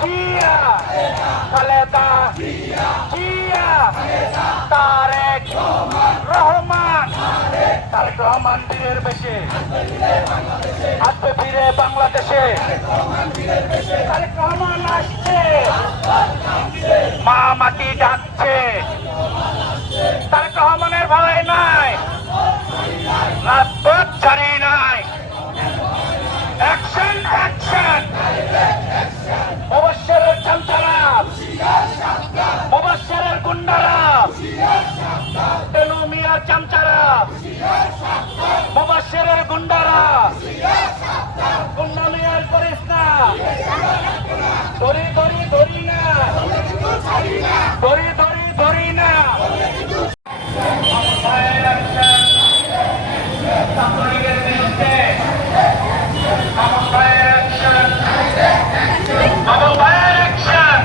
জিয়া খালেদা জিয়া তারেক রহমান তারেক রহমান বীরের বেশে আসবে ফিরে বাংলাদেশে তারেক রহমান আসছে মা মাটি ডাকছে তারেক রহমানের ভয় নাই রাজপথ ছাড়ি নাই অ্যাকশন অ্যাকশন মুবাশশিরের চামচারা মুবাশশিরের গুন্ডারা টেনু মিয়ার চামচারা মুবাশশিরের গুন্ডারা গুন্ডা মিয়ার করিস না ধরি ধরি ধরি না ধরি ধরি ধরি না ছাত্রলীগের বিরুদ্ধে মামুন ভাইয়ের অ্যাকশন মামুন ভাইয়ের অ্যাকশন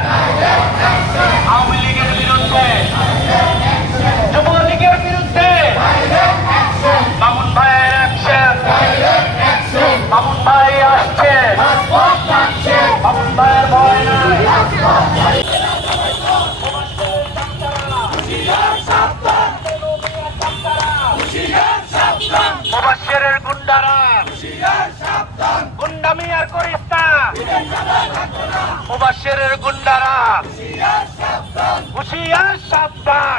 আওয়ামী লীগের বিরুদ্ধে যুবলীগের বিরুদ্ধে মামুন ভাইয়ের অ্যাকশন মামুন ভাই আসছে মামুন ভাইয়ের ভয় নাই মুবাশশিরের গুন্ডারা গুন্ডামি আর করিস না মুবাশশিরের গুন্ডারা হুঁশিয়ার সাবধান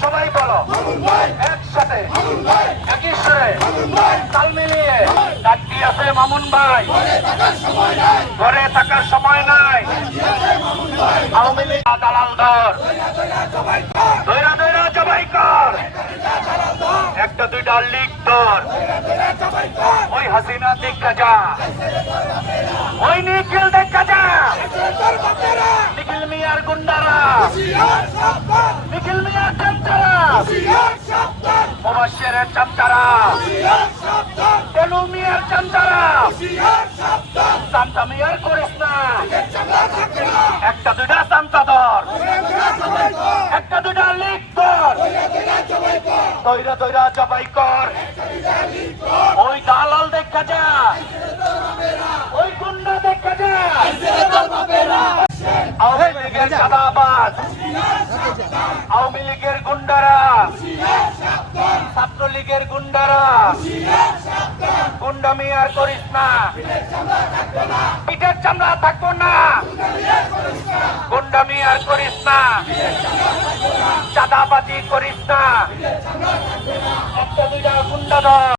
সবাই বলো একসাথে একই সুরে তাল মিলিয়ে ডাকটি আছে মামুন ভাই ঘরে থাকার সময় নাই আওয়ামী লীগ দালাল ধর দৈরা দৈরা জবাই কর একটা দুইটা লিগ ধর ওই হাসিনা দেখা যা ওই নিখিল দেখা যা নিখিল মিয়ার গুন্ডারা নিখিল মিয়ার চামচারা মুবাশশিরের চামচারা টেনু মিয়ার চামচারা চামচা মিয়ার করিস না একটা দুইটা চামচা ধর একটা দুইটা লিগ ধর দৈরা দৈরা জবাই কর ওই দালাল দেখা যা ওই গুন্ডা দেখা যা আওয়ামী লীগের চাঁদাবাজ আওয়ামী লীগের গুন্ডারা ছাত্রলীগের গুন্ডারা গুন্ডামি আর করিস না পিঠের চামড়া থাকবো না গুন্ডামি আর করিস না চাঁদাবাজি করিস না একটা দুইটা গুন্ডা ধর